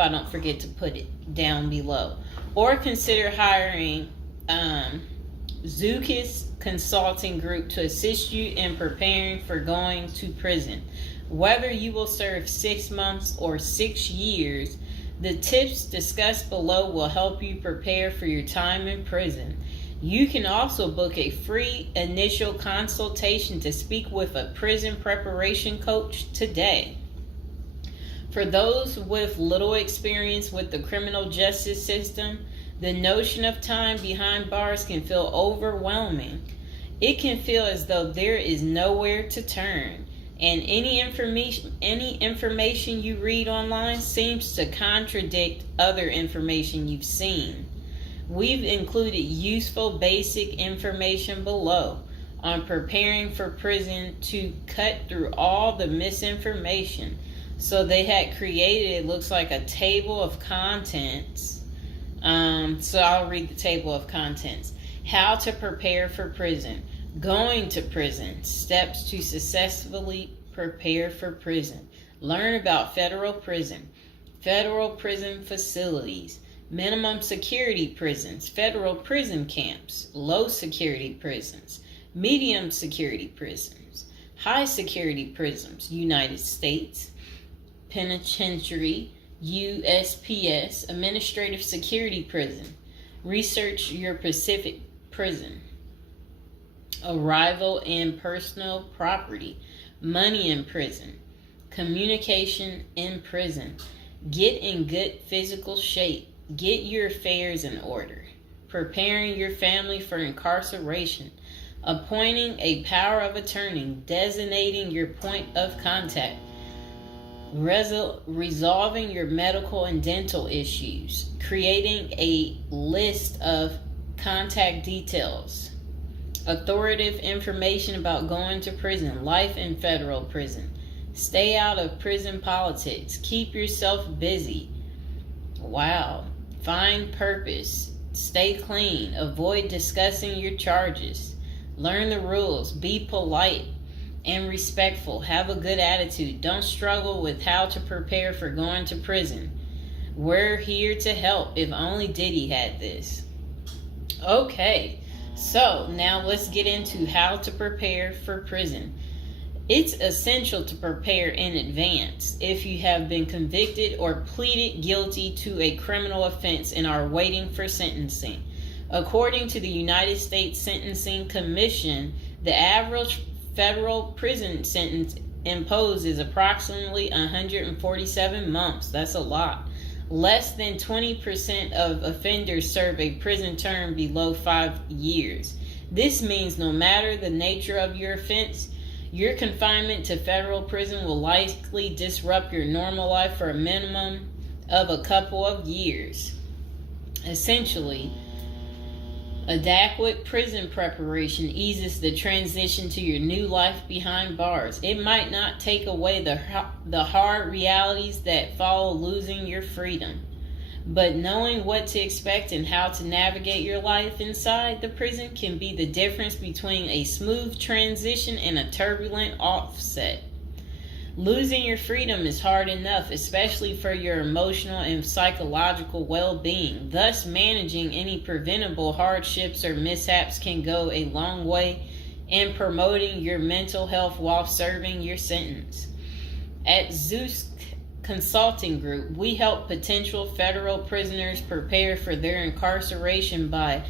I don't forget to put it down below. Or consider hiring Zukis Consulting Group to assist you in preparing for going to prison. Whether you will serve 6 months or 6 years, the tips discussed below will help you prepare for your time in prison. You can also book a free initial consultation to speak with a prison preparation coach today. For those with little experience with the criminal justice system, the notion of time behind bars can feel overwhelming. It can feel as though there is nowhere to turn, and any information you read online seems to contradict other information you've seen. We've included useful basic information below on preparing for prison to cut through all the misinformation. So they had created, it looks like a table of contents. So I'll read the table of contents. How to prepare for prison. Going to prison. Steps to successfully prepare for prison. Learn about federal prison. Federal prison facilities. Minimum security prisons. Federal prison camps. Low security prisons. Medium security prisons. High security prisons. United States Penitentiary, USPS, Administrative Security Prison. Research your Pacific Prison. Arrival and personal property. Money in prison. Communication in prison. Get in good physical shape. Get your affairs in order. Preparing your family for incarceration. Appointing a power of attorney. Designating your point of contact. Resolving your medical and dental issues. Creating a list of contact details. Authoritative information about going to prison. Life in federal prison. Stay out of prison politics. Keep yourself busy. Wow. Find purpose. Stay clean. Avoid discussing your charges. Learn the rules. Be polite and respectful. Have a good attitude. Don't struggle with how to prepare for going to prison. We're here to help. If only Diddy had this. Okay, so now let's get into how to prepare for prison. It's essential to prepare in advance if you have been convicted or pleaded guilty to a criminal offense and are waiting for sentencing. According to the United States Sentencing Commission, the average federal prison sentence imposed is approximately 147 months. That's a lot. Less than 20% of offenders serve a prison term below 5 years. This means no matter the nature of your offense, your confinement to federal prison will likely disrupt your normal life for a minimum of a couple of years. Essentially, adequate prison preparation eases the transition to your new life behind bars. It might not take away the hard realities that follow losing your freedom, but knowing what to expect and how to navigate your life inside the prison can be the difference between a smooth transition and a turbulent offset. Losing your freedom is hard enough, especially for your emotional and psychological well-being. Thus, managing any preventable hardships or mishaps can go a long way in promoting your mental health while serving your sentence. At Zeus Consulting Group, we help potential federal prisoners prepare for their incarceration by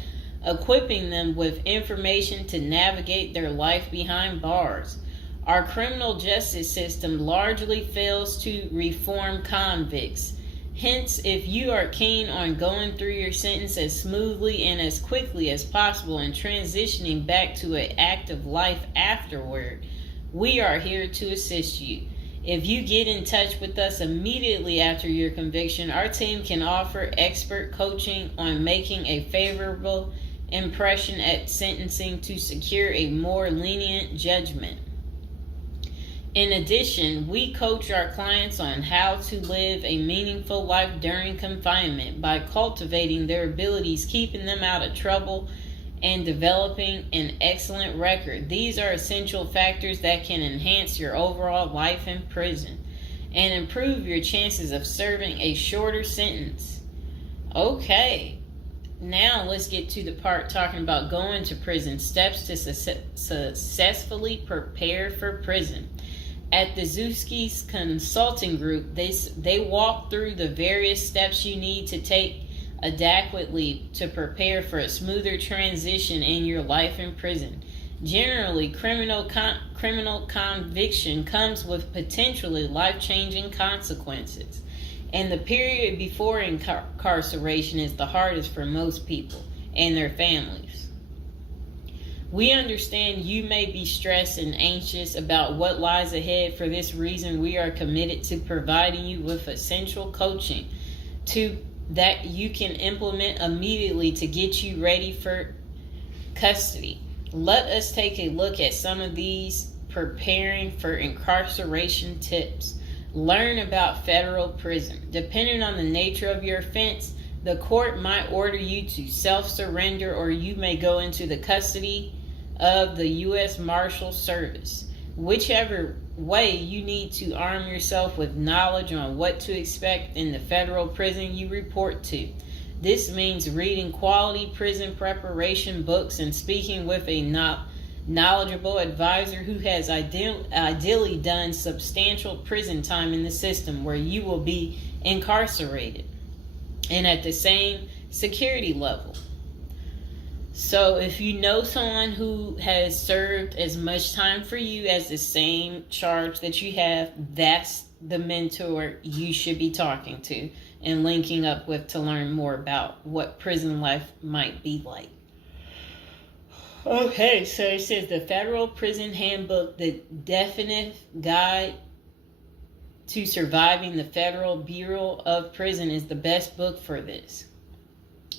equipping them with information to navigate their life behind bars. Our criminal justice system largely fails to reform convicts. Hence, if you are keen on going through your sentence as smoothly and as quickly as possible and transitioning back to an active life afterward, we are here to assist you. If you get in touch with us immediately after your conviction, our team can offer expert coaching on making a favorable impression at sentencing to secure a more lenient judgment. In addition, we coach our clients on how to live a meaningful life during confinement by cultivating their abilities, keeping them out of trouble, and developing an excellent record. These are essential factors that can enhance your overall life in prison. and improve your chances of serving a shorter sentence. Okay, now let's get to the part talking about going to prison, steps to successfully prepare for prison. At the Zuski's Consulting Group, they walk through the various steps you need to take adequately to prepare for a smoother transition in your life in prison. Generally, criminal conviction comes with potentially life-changing consequences, and the period before incarceration is the hardest for most people and their families. We understand you may be stressed and anxious about what lies ahead. For this reason, we are committed to providing you with essential coaching that you can implement immediately to get you ready for custody. Let us take a look at some of these preparing for incarceration tips. Learn about federal prison. Depending on the nature of your offense, the court might order you to self-surrender, or you may go into the custody of the U.S. Marshal Service. Whichever way, you need to arm yourself with knowledge on what to expect in the federal prison you report to. This means reading quality prison preparation books and speaking with a knowledgeable advisor who has ideally done substantial prison time in the system where you will be incarcerated and at the same security level. So if you know someone who has served as much time for you as the same charge that you have, that's the mentor you should be talking to and linking up with to learn more about what prison life might be like. Okay, so it says the Federal Prison Handbook, the definitive guide to surviving the Federal Bureau of Prison, is the best book for this.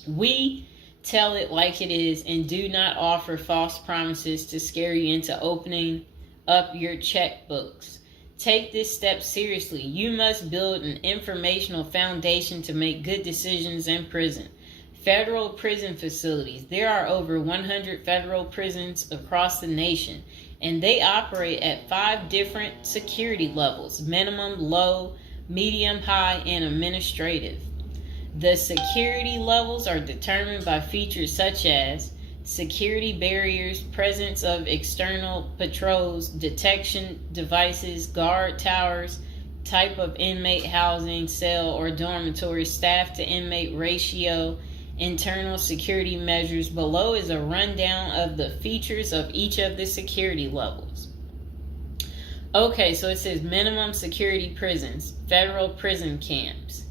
We tell it like it is and do not offer false promises to scare you into opening up your checkbooks. Take this step seriously. You must build an informational foundation to make good decisions in prison. Federal prison facilities. There are over 100 federal prisons across the nation, and they operate at 5 different security levels: minimum, low, medium, high, and administrative. The security levels are determined by features such as security barriers, presence of external patrols, detection devices, guard towers, type of inmate housing, cell or dormitory, staff to inmate ratio, internal security measures. Below is a rundown of the features of each of the security levels. Okay, so it says minimum security prisons, federal prison camps.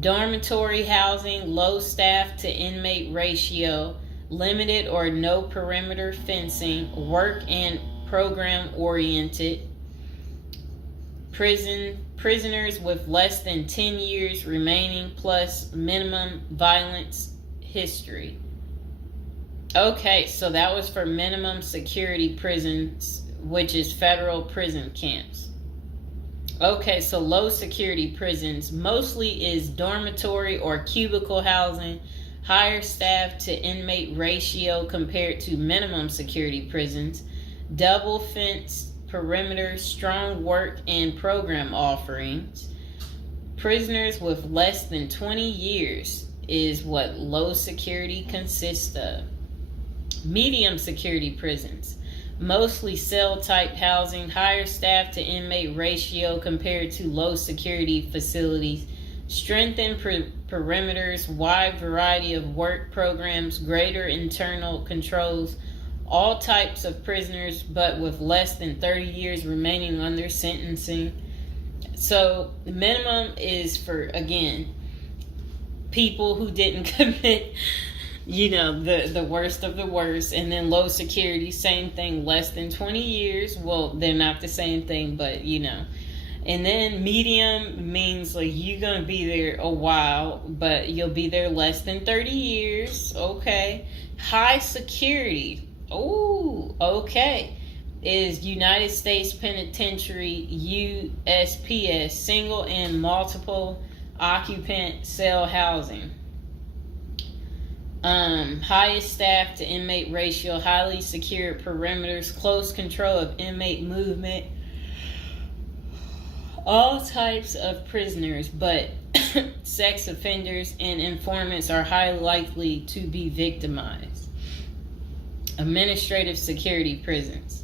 Dormitory housing, low staff to inmate ratio, limited or no perimeter fencing, work and program oriented. Prisoners with less than 10 years remaining plus minimum violence history. Okay, so that was for minimum security prisons, which is federal prison camps. Okay, so low security prisons mostly is dormitory or cubicle housing, higher staff to inmate ratio compared to minimum security prisons, double fence perimeter, strong work and program offerings. Prisoners with less than 20 years is what low security consists of. Medium security prisons, mostly cell type housing, higher staff to inmate ratio compared to low security facilities, strengthened perimeters, wide variety of work programs, greater internal controls, all types of prisoners but with less than 30 years remaining on their sentencing. So the minimum is for, again, people who didn't commit the worst of the worst. And then low security, same thing, less than 20 years. Well, they're not the same thing, but And then medium means like you're going to be there a while, but you'll be there less than 30 years. Okay. High security. Oh, okay. Is United States Penitentiary, USPS, single and multiple occupant cell housing. Highest staff to inmate ratio, highly secure perimeters, close control of inmate movement. All types of prisoners, but sex offenders and informants are highly likely to be victimized. Administrative security prisons.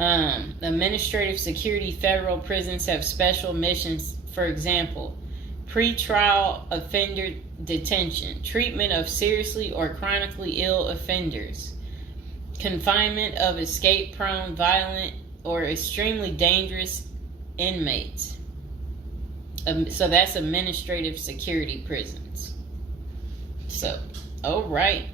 Administrative security federal prisons have special missions. For example, pretrial offender detention, treatment of seriously or chronically ill offenders, confinement of escape-prone, violent, or extremely dangerous inmates. So that's administrative security prisons. So, all right.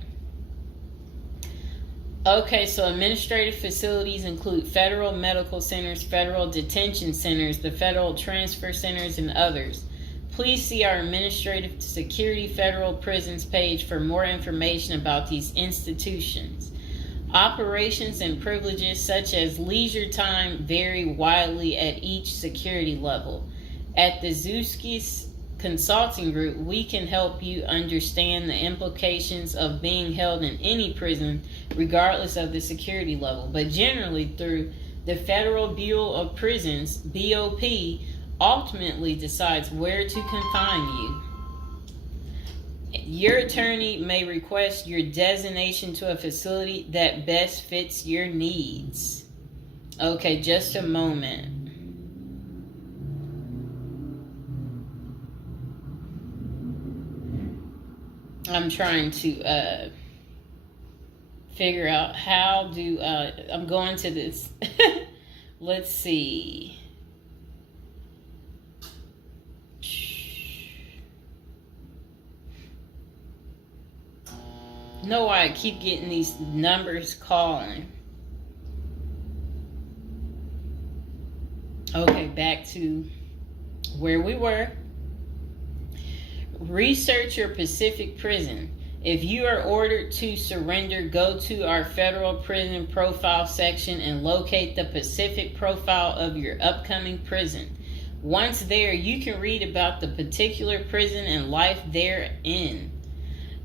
Okay, so administrative facilities include federal medical centers, federal detention centers, the federal transfer centers, and others. Please see our Administrative Security Federal Prisons page for more information about these institutions. Operations and privileges such as leisure time vary widely at each security level. At the Zuski Consulting Group, we can help you understand the implications of being held in any prison, regardless of the security level. But generally, through the Federal Bureau of Prisons, BOP, ultimately decides where to confine you. Your attorney may request your designation to a facility that best fits your needs. Okay, just a moment. I'm trying to figure out how do I'm going to this. Let's see. Know why I keep getting these numbers calling. Okay, back to where we were. Research your Pacific prison. If you are ordered to surrender, go to our federal prison profile section and locate the Pacific profile of your upcoming prison. Once there, you can read about the particular prison and life therein.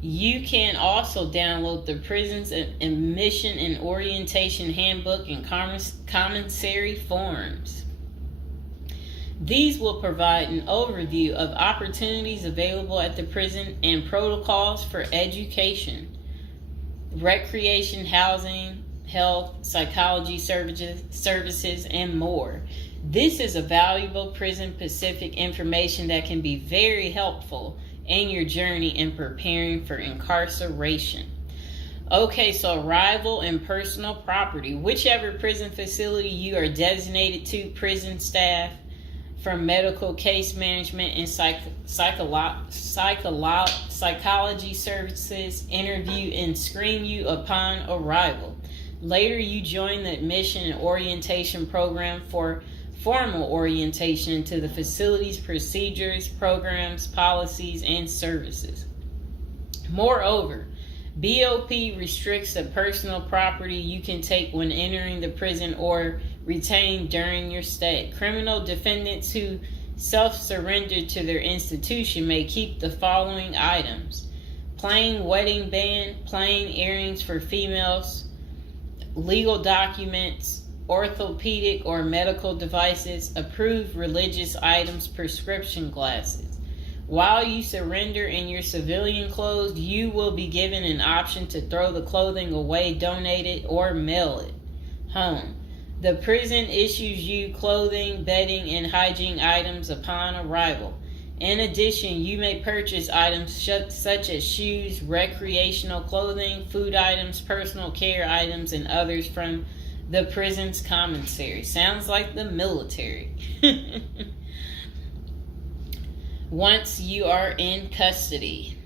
You can also download the prison's admission and orientation handbook and commissary forms. These will provide an overview of opportunities available at the prison and protocols for education, recreation, housing, health, psychology services, and more. This is a valuable Prison Pacific information that can be very helpful in your journey in preparing for incarceration. Okay, so arrival and personal property. Whichever prison facility you are designated to, prison staff from medical case management and psychology services interview and screen you upon arrival. Later, you join the admission and orientation program for formal orientation into the facility's procedures, programs, policies, and services. Moreover, BOP restricts the personal property you can take when entering the prison or retain during your stay. Criminal defendants who self-surrender to their institution may keep the following items: plain wedding band, plain earrings for females, legal documents, orthopedic or medical devices, approved religious items, prescription glasses. While you surrender in your civilian clothes, you will be given an option to throw the clothing away, donate it, or mail it home. The prison issues you clothing, bedding, and hygiene items upon arrival. In addition, you may purchase items such as shoes, recreational clothing, food items, personal care items, and others from the prison's commissary. Sounds like the military. Once you are in custody,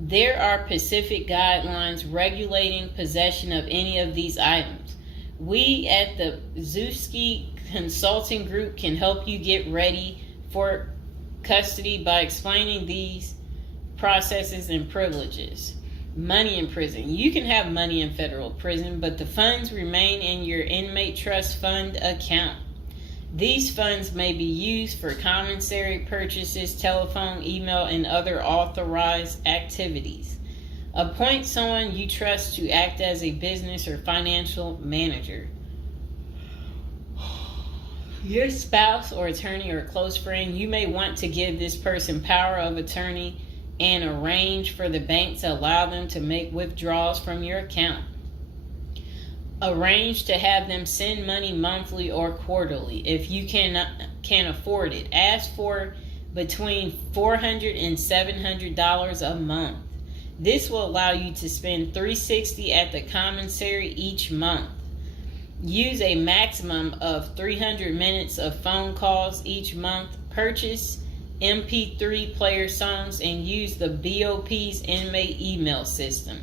there are Pacific guidelines regulating possession of any of these items. We at the Zuski Consulting Group can help you get ready for custody by explaining these processes and privileges. Money in prison. You can have money in federal prison, but the funds remain in your inmate trust fund account. These funds may be used for commissary purchases, telephone, email, and other authorized activities. Appoint someone you trust to act as a business or financial manager. Your spouse or attorney or close friend, you may want to give this person power of attorney and arrange for the bank to allow them to make withdrawals from your account. Arrange to have them send money monthly or quarterly if you can afford it. Ask for between $400 and $700 a month. This will allow you to spend $360 at the commissary each month. Use a maximum of 300 minutes of phone calls each month. Purchase MP3 player songs and use the BOP's inmate email system.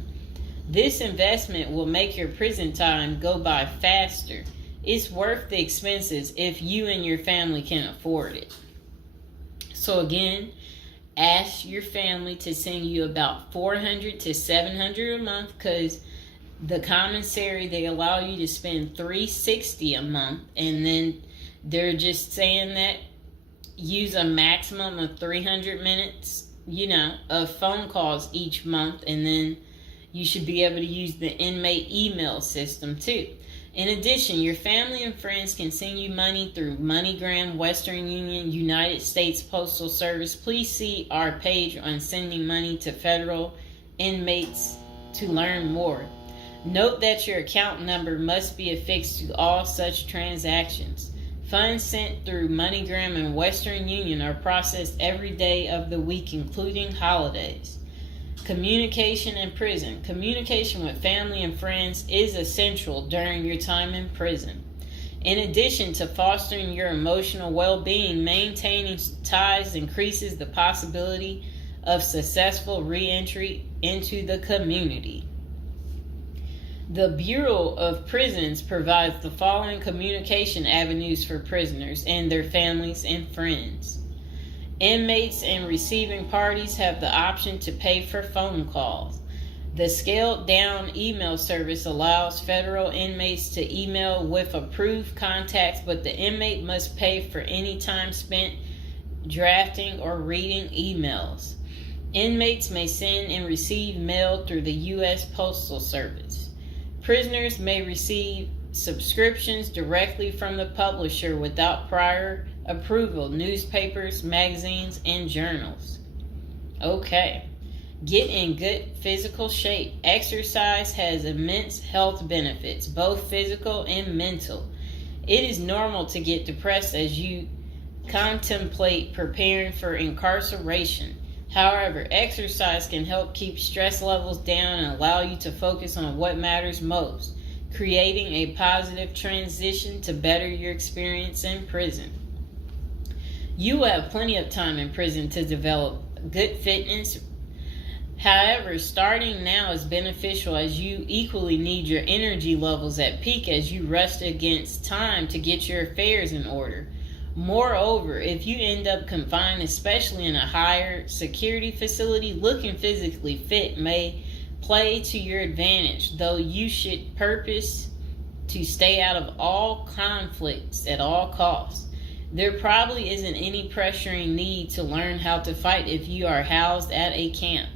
This investment will make your prison time go by faster. It's worth the expenses if you and your family can afford it. So again, ask your family to send you about $400 to $700 a month, because the commissary, they allow you to spend $360 a month, and then they're just saying that use a maximum of 300 minutes, of phone calls each month, and then you should be able to use the inmate email system too. In addition, your family and friends can send you money through MoneyGram, Western Union, United States Postal Service. Please see our page on sending money to federal inmates to learn more. Note that your account number must be affixed to all such transactions. Funds sent through MoneyGram and Western Union are processed every day of the week, including holidays. Communication in prison. Communication with family and friends is essential during your time in prison. In addition to fostering your emotional well-being, maintaining ties increases the possibility of successful re-entry into the community. The Bureau of Prisons provides the following communication avenues for prisoners and their families and friends. Inmates and receiving parties have the option to pay for phone calls. The scaled-down email service allows federal inmates to email with approved contacts, but the inmate must pay for any time spent drafting or reading emails. Inmates may send and receive mail through the U.S. Postal Service. Prisoners may receive subscriptions directly from the publisher without prior approval, newspapers, magazines, and journals. Okay. Get in good physical shape. Exercise has immense health benefits, both physical and mental. It is normal to get depressed as you contemplate preparing for incarceration. However, exercise can help keep stress levels down and allow you to focus on what matters most, creating a positive transition to better your experience in prison. You will have plenty of time in prison to develop good fitness. However, starting now is beneficial as you equally need your energy levels at peak as you rush against time to get your affairs in order. Moreover, if you end up confined, especially in a higher security facility, looking physically fit may play to your advantage, though you should purpose to stay out of all conflicts at all costs. There probably isn't any pressuring need to learn how to fight if you are housed at a camp,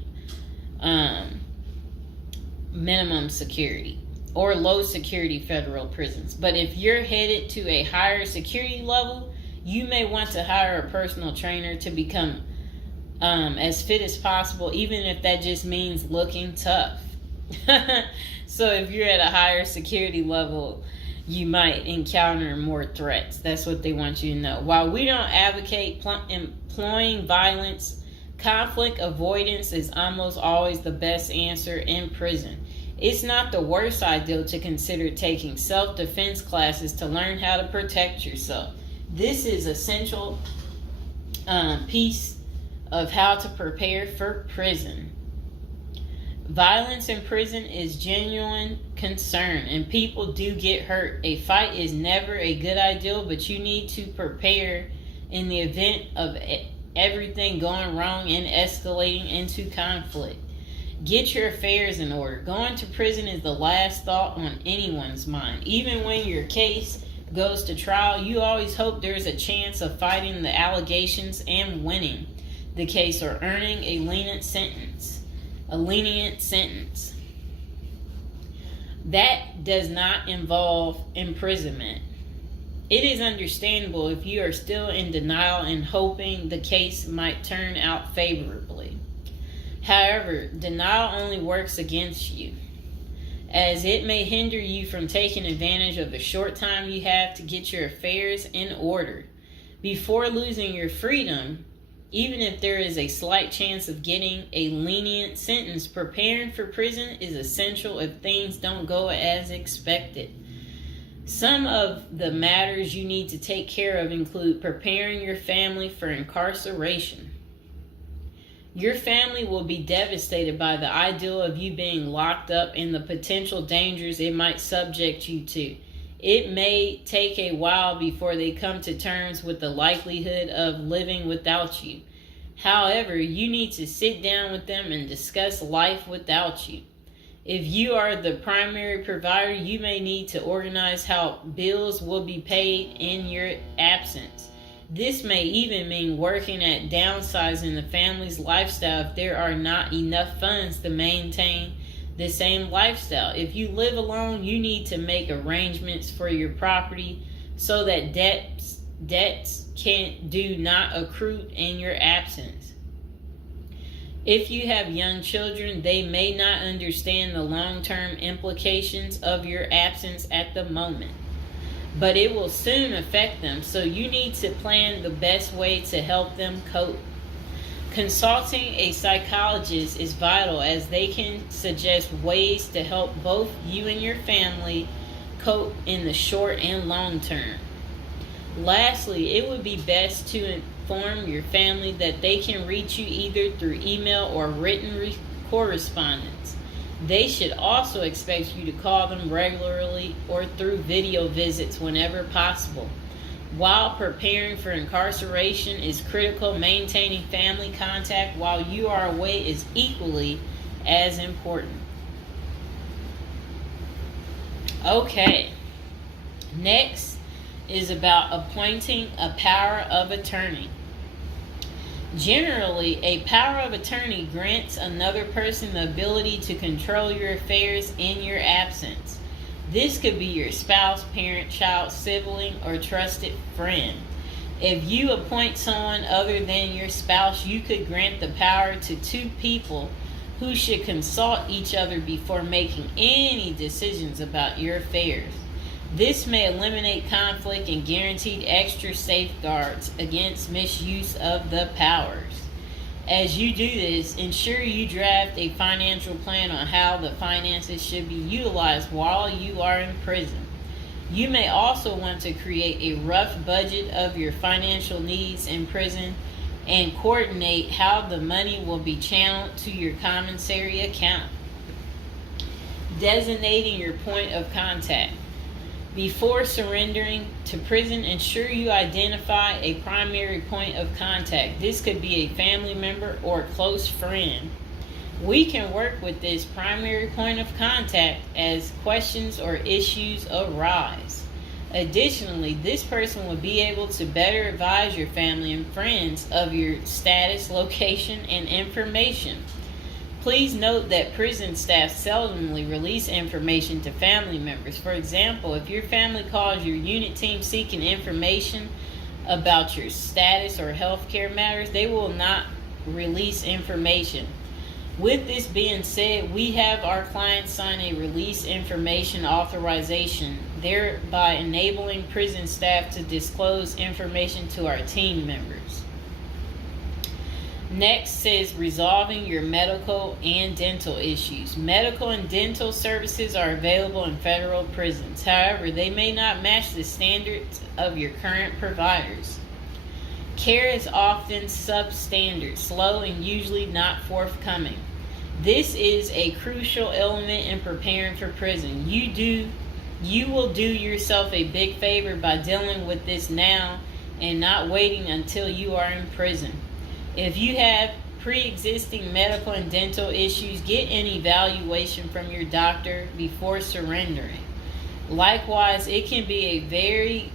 minimum security, or low security federal prisons. But if you're headed to a higher security level, you may want to hire a personal trainer to become as fit as possible, even if that just means looking tough. So if you're at a higher security level, you might encounter more threats. That's what they want you to know. While we don't advocate employing violence, conflict avoidance is almost always the best answer in prison. It's not the worst idea to consider taking self-defense classes to learn how to protect yourself. This is essential piece of how to prepare for prison. Violence in prison is genuine concern, and people do get hurt. A fight is never a good idea, but you need to prepare in the event of everything going wrong and escalating into conflict. Get your affairs in order. Going to prison is the last thought on anyone's mind. Even when your case goes to trial, you always hope there's a chance of fighting the allegations and winning the case or earning a lenient sentence. That does not involve imprisonment. It is understandable if you are still in denial and hoping the case might turn out favorably. However, denial only works against you, as it may hinder you from taking advantage of the short time you have to get your affairs in order. Before losing your freedom, even if there is a slight chance of getting a lenient sentence, preparing for prison is essential if things don't go as expected. Some of the matters you need to take care of include preparing your family for incarceration. Your family will be devastated by the idea of you being locked up and the potential dangers it might subject you to. It may take a while before they come to terms with the likelihood of living without you. However, you need to sit down with them and discuss life without you. If you are the primary provider, you may need to organize how bills will be paid in your absence. This may even mean working at downsizing the family's lifestyle if there are not enough funds to maintain the same lifestyle. If you live alone, you need to make arrangements for your property so that debts do not accrue in your absence. If you have young children, they may not understand the long-term implications of your absence at the moment, but it will soon affect them, so you need to plan the best way to help them cope. Consulting a psychologist is vital, as they can suggest ways to help both you and your family cope in the short and long term. Lastly, it would be best to inform your family that they can reach you either through email or written correspondence. They should also expect you to call them regularly or through video visits whenever possible. While preparing for incarceration is critical, maintaining family contact while you are away is equally as important. Okay, next is about appointing a power of attorney. Generally, a power of attorney grants another person the ability to control your affairs in your absence. This could be your spouse, parent, child, sibling, or trusted friend. If you appoint someone other than your spouse, you could grant the power to two people who should consult each other before making any decisions about your affairs. This may eliminate conflict and guarantee extra safeguards against misuse of the powers. As you do this, ensure you draft a financial plan on how the finances should be utilized while you are in prison. You may also want to create a rough budget of your financial needs in prison and coordinate how the money will be channeled to your commissary account. Designating your point of contact. Before surrendering to prison, ensure you identify a primary point of contact. This could be a family member or a close friend. We can work with this primary point of contact as questions or issues arise. Additionally, this person will be able to better advise your family and friends of your status, location, and information. Please note that prison staff seldomly release information to family members. For example, if your family calls your unit team seeking information about your status or healthcare matters, they will not release information. With this being said, we have our clients sign a release information authorization, thereby enabling prison staff to disclose information to our team members. Next says resolving your medical and dental issues. Medical and dental services are available in federal prisons. However, they may not match the standards of your current providers. Care is often substandard, slow, and usually not forthcoming. This is a crucial element in preparing for prison. You will do yourself a big favor by dealing with this now and not waiting until you are in prison. If you have pre-existing medical and dental issues, get an evaluation from your doctor before surrendering. Likewise, it can be a very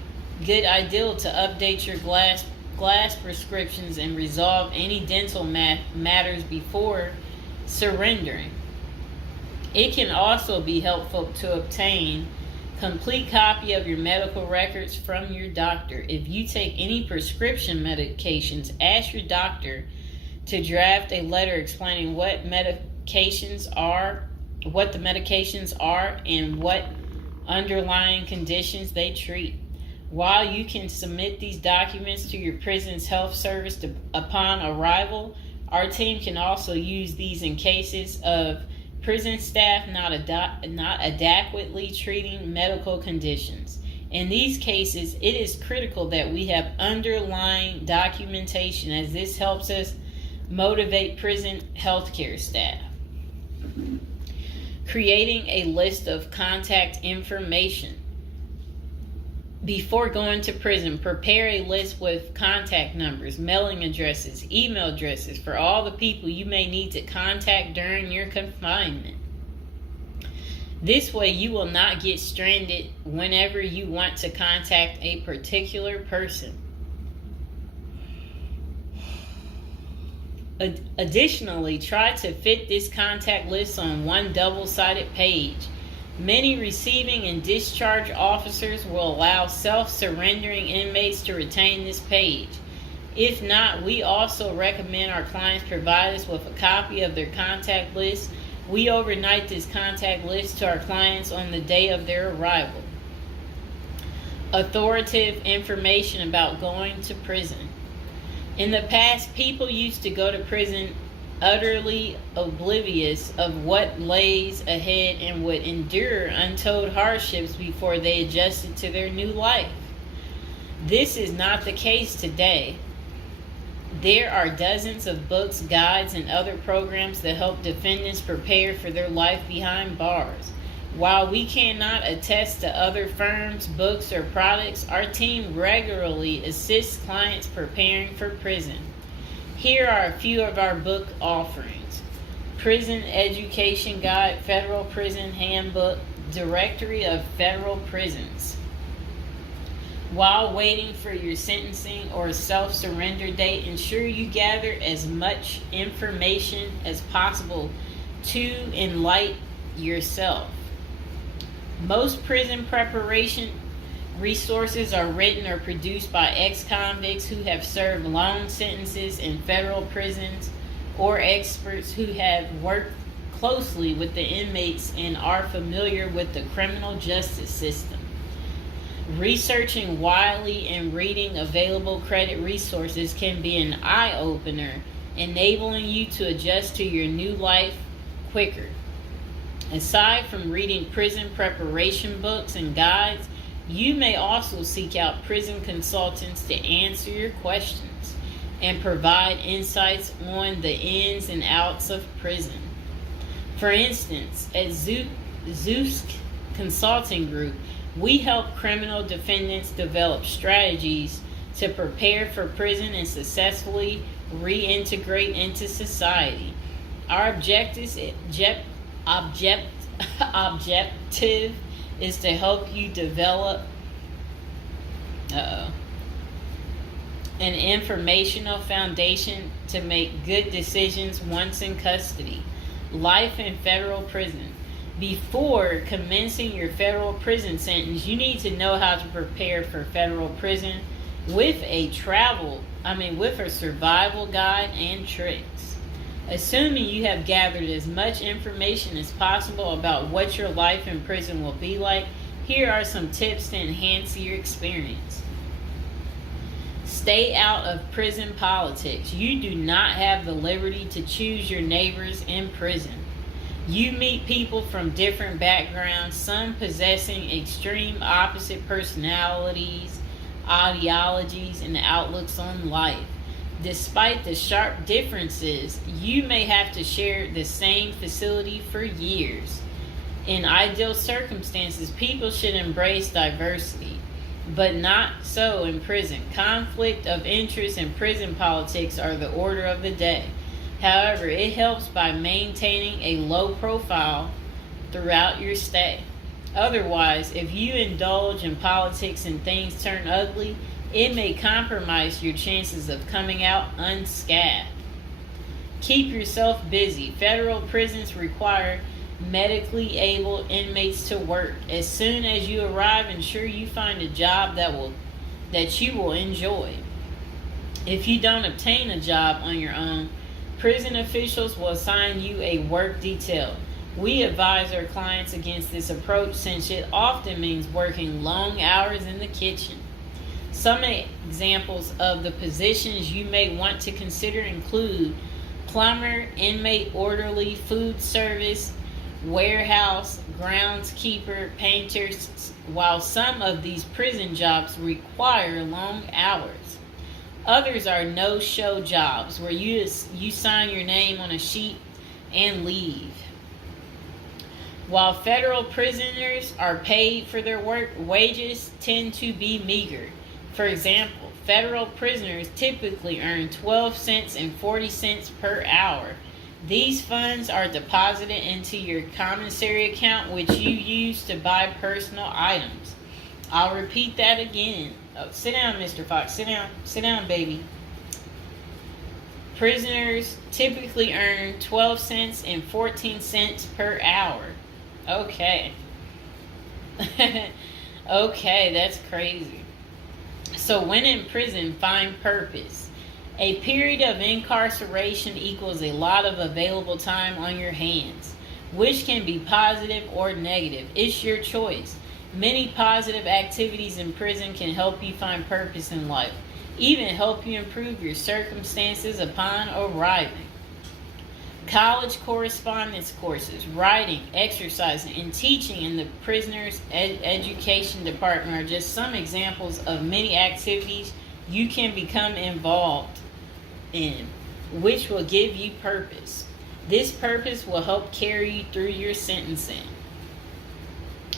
good idea to update your glass prescriptions and resolve any dental matters before surrendering. It can also be helpful to obtain Complete copy of your medical records from your doctor. If you take any prescription medications, ask your doctor to draft a letter explaining what the medications are, and what underlying conditions they treat. While you can submit these documents to your prison's health service upon arrival, our team can also use these in cases of prison staff not adequately treating medical conditions. In these cases, it is critical that we have underlying documentation, as this helps us motivate prison healthcare staff. Creating a list of contact information. Before going to prison, prepare a list with contact numbers, mailing addresses, email addresses for all the people you may need to contact during your confinement. This way, you will not get stranded whenever you want to contact a particular person. Additionally, try to fit this contact list on one double-sided page. Many receiving and discharge officers will allow self-surrendering inmates to retain this page. If not, we also recommend our clients provide us with a copy of their contact list. We overnight this contact list to our clients on the day of their arrival. Authoritative information about going to prison. In the past, people used to go to prison utterly oblivious of what lays ahead and would endure untold hardships before they adjusted to their new life. This is not the case today. There are dozens of books, guides, and other programs that help defendants prepare for their life behind bars. While we cannot attest to other firms, books, or products, our team regularly assists clients preparing for prison. Here are a few of our book offerings: Prison Education Guide, Federal Prison Handbook, Directory of Federal Prisons. While waiting for your sentencing or self-surrender date, ensure you gather as much information as possible to enlighten yourself. Most prison preparation resources are written or produced by ex-convicts who have served long sentences in federal prisons, or experts who have worked closely with the inmates and are familiar with the criminal justice system. Researching widely and reading available credit resources can be an eye-opener, enabling you to adjust to your new life quicker. Aside from reading prison preparation books and guides, you may also seek out prison consultants to answer your questions and provide insights on the ins and outs of prison. For instance, at Zeus Consulting Group, we help criminal defendants develop strategies to prepare for prison and successfully reintegrate into society. Our objective is to help you develop an informational foundation to make good decisions once in custody. Life in federal prison. Before commencing your federal prison sentence, you need to know how to prepare for federal prison with a survival guide and tricks. Assuming you have gathered as much information as possible about what your life in prison will be like, here are some tips to enhance your experience. Stay out of prison politics. You do not have the liberty to choose your neighbors in prison. You meet people from different backgrounds, some possessing extreme opposite personalities, ideologies, and outlooks on life. Despite the sharp differences, you may have to share the same facility for years. In ideal circumstances, people should embrace diversity, but not so in prison. Conflict of interest and prison politics are the order of the day. However, it helps by maintaining a low profile throughout your stay. Otherwise, if you indulge in politics and things turn ugly, it may compromise your chances of coming out unscathed. Keep yourself busy. Federal prisons require medically able inmates to work. As soon as you arrive, ensure you find a job that you will enjoy. If you don't obtain a job on your own, prison officials will assign you a work detail. We advise our clients against this approach since it often means working long hours in the kitchen. Some examples of the positions you may want to consider include plumber, inmate orderly, food service, warehouse, groundskeeper, painters, while some of these prison jobs require long hours. Others are no-show jobs where you sign your name on a sheet and leave. While federal prisoners are paid for their work, wages tend to be meager. For example, federal prisoners typically earn 12 cents and 40 cents per hour. These funds are deposited into your commissary account, which you use to buy personal items. I'll repeat that again. Oh, sit down, Mr. Fox. Sit down. Sit down, baby. Prisoners typically earn 12 cents and 14 cents per hour. Okay. Okay, that's crazy. So when in prison, find purpose. A period of incarceration equals a lot of available time on your hands, which can be positive or negative. It's your choice. Many positive activities in prison can help you find purpose in life, even help you improve your circumstances upon arriving. College correspondence courses, writing, exercising, and teaching in the prisoner's education department are just some examples of many activities you can become involved in, which will give you purpose. This purpose will help carry you through your sentencing.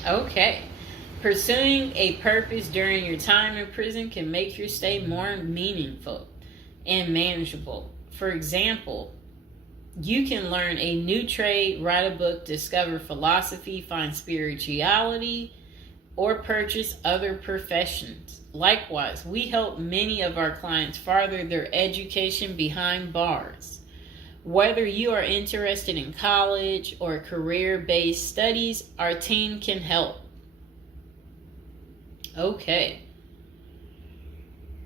Okay. Pursuing a purpose during your time in prison can make your stay more meaningful and manageable. For example, you can learn a new trade, write a book, discover philosophy, find spirituality, or purchase other professions. Likewise, we help many of our clients further their education behind bars. Whether you are interested in college or career-based studies, our team can help. Okay.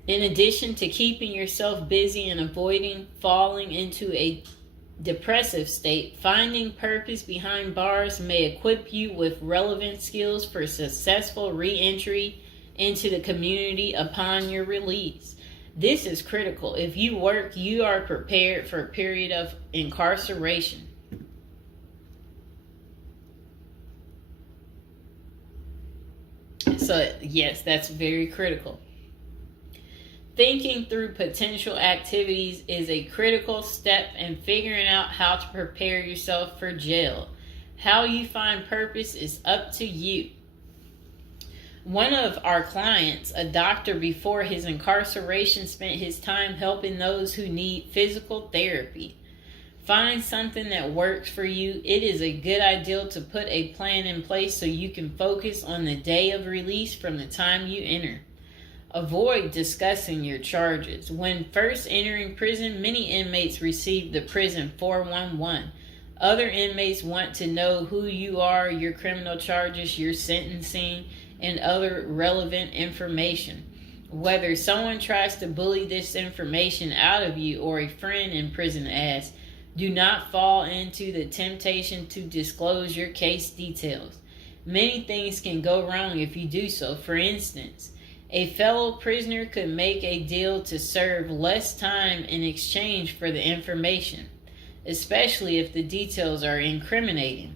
In addition to keeping yourself busy and avoiding falling into a depressive state, finding purpose behind bars may equip you with relevant skills for successful re-entry into the community upon your release. This is critical. If you work, you are prepared for a period of incarceration. So, yes, that's very critical. Thinking through potential activities is a critical step in figuring out how to prepare yourself for jail. How you find purpose is up to you. One of our clients, a doctor before his incarceration, spent his time helping those who need physical therapy. Find something that works for you. It is a good idea to put a plan in place so you can focus on the day of release from the time you enter. Avoid discussing your charges. When first entering prison, many inmates receive the prison 411. Other inmates want to know who you are, your criminal charges, your sentencing, and other relevant information. Whether someone tries to bully this information out of you or a friend in prison asks, do not fall into the temptation to disclose your case details. Many things can go wrong if you do so. For instance, a fellow prisoner could make a deal to serve less time in exchange for the information, especially if the details are incriminating.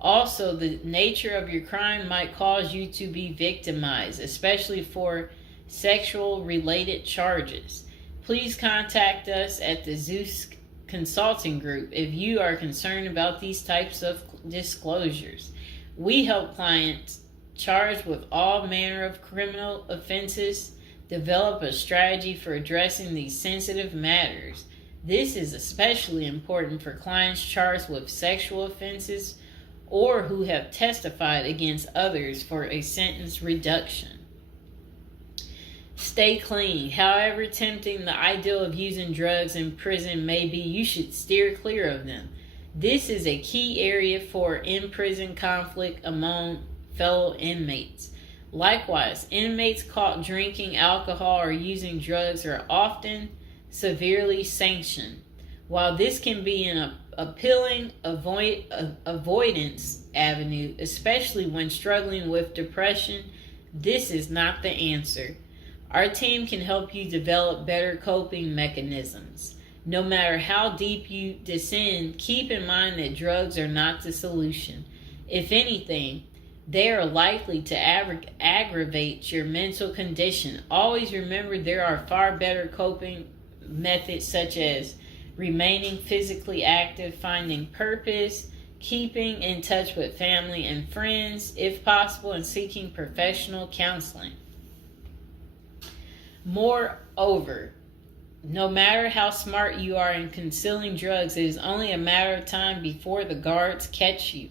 Also, the nature of your crime might cause you to be victimized, especially for sexual-related charges. Please contact us at the Zeus Consulting Group if you are concerned about these types of disclosures. We help clients charged with all manner of criminal offenses develop a strategy for addressing these sensitive matters. This is especially important for clients charged with sexual offenses or who have testified against others for a sentence reduction. Stay clean. However tempting the ideal of using drugs in prison may be, you should steer clear of them. This is a key area for in-prison conflict among fellow inmates. Likewise, inmates caught drinking alcohol or using drugs are often severely sanctioned. While this can be an appealing avoidance avenue, especially when struggling with depression, this is not the answer. Our team can help you develop better coping mechanisms. No matter how deep you descend, keep in mind that drugs are not the solution. If anything, they are likely to aggravate your mental condition. Always remember there are far better coping methods such as remaining physically active, finding purpose, keeping in touch with family and friends, if possible, and seeking professional counseling. Moreover, no matter how smart you are in concealing drugs, it is only a matter of time before the guards catch you.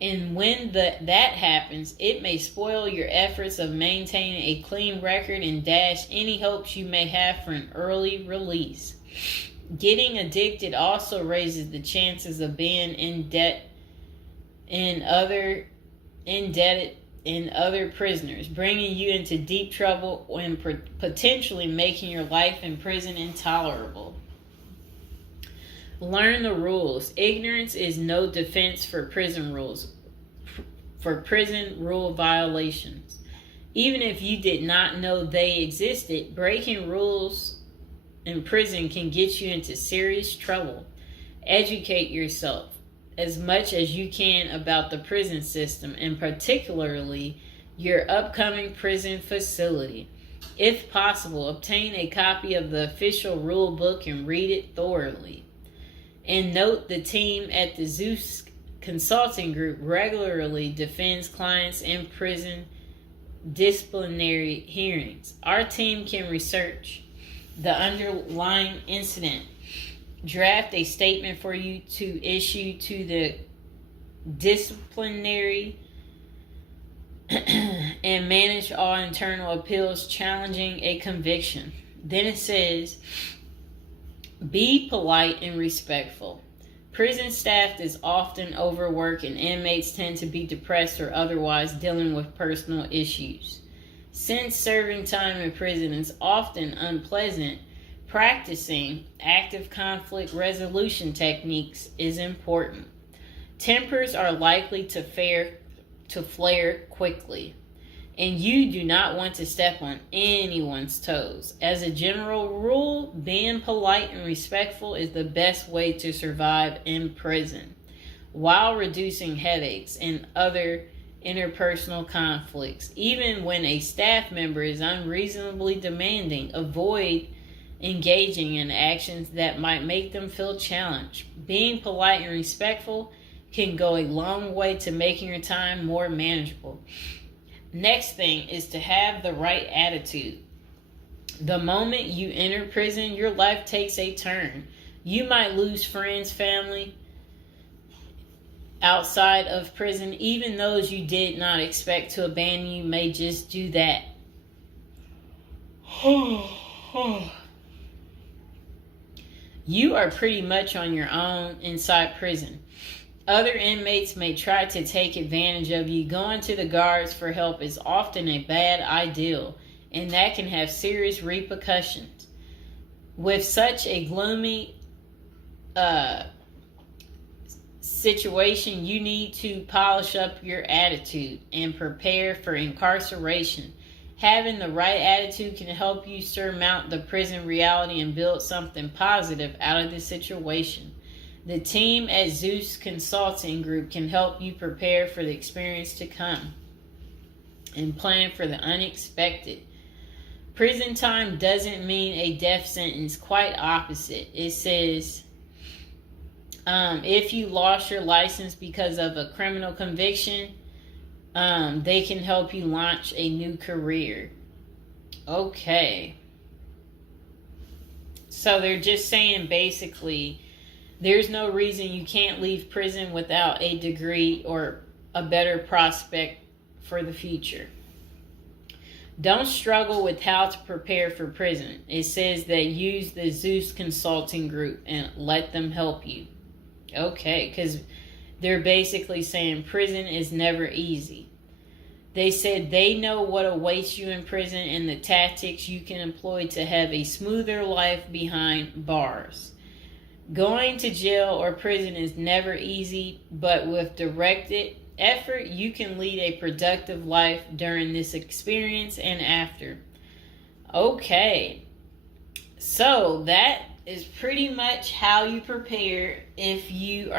And when that happens, it may spoil your efforts of maintaining a clean record and dash any hopes you may have for an early release. Getting addicted also raises the chances of being indebted in other prisoners, bringing you into deep trouble and potentially making your life in prison intolerable. Learn the rules. Ignorance is no defense for prison rules, for prison rule violations. Even if you did not know they existed, breaking rules in prison can get you into serious trouble. Educate yourself as much as you can about the prison system, and particularly your upcoming prison facility. If possible, obtain a copy of the official rule book and read it thoroughly. And note, the team at the Zeus Consulting Group regularly defends clients in prison disciplinary hearings. Our team can research the underlying incident, draft a statement for you to issue to the disciplinary, and manage all internal appeals challenging a conviction. Then it says, be polite and respectful. Prison staff is often overworked and inmates tend to be depressed or otherwise dealing with personal issues. Since serving time in prison is often unpleasant, practicing active conflict resolution techniques is important. Tempers are likely to flare quickly, and you do not want to step on anyone's toes. As a general rule, being polite and respectful is the best way to survive in prison, while reducing headaches and other interpersonal conflicts. Even when a staff member is unreasonably demanding, avoid engaging in actions that might make them feel challenged. Being polite and respectful can go a long way to making your time more manageable. Next thing is to have the right attitude. The moment you enter prison, your life takes a turn. You might lose friends, family outside of prison. Even those you did not expect to abandon you may just do that. You are pretty much on your own inside prison. Other inmates may try to take advantage of you. Going to the guards for help is often a bad idea, and that can have serious repercussions. With such a gloomy situation, you need to polish up your attitude and prepare for incarceration. Having the right attitude can help you surmount the prison reality and build something positive out of the situation. The team at Zeus Consulting Group can help you prepare for the experience to come and plan for the unexpected. Prison time doesn't mean a death sentence, quite opposite. It says, if you lost your license because of a criminal conviction, they can help you launch a new career. Okay. So they're just saying basically, there's no reason you can't leave prison without a degree or a better prospect for the future. Don't struggle with how to prepare for prison. It says that use the Zeus Consulting Group and let them help you. Okay, because they're basically saying prison is never easy. They said they know what awaits you in prison and the tactics you can employ to have a smoother life behind bars. Going to jail or prison is never easy, but with directed effort, you can lead a productive life during this experience and after. Okay, so that is pretty much how you prepare if you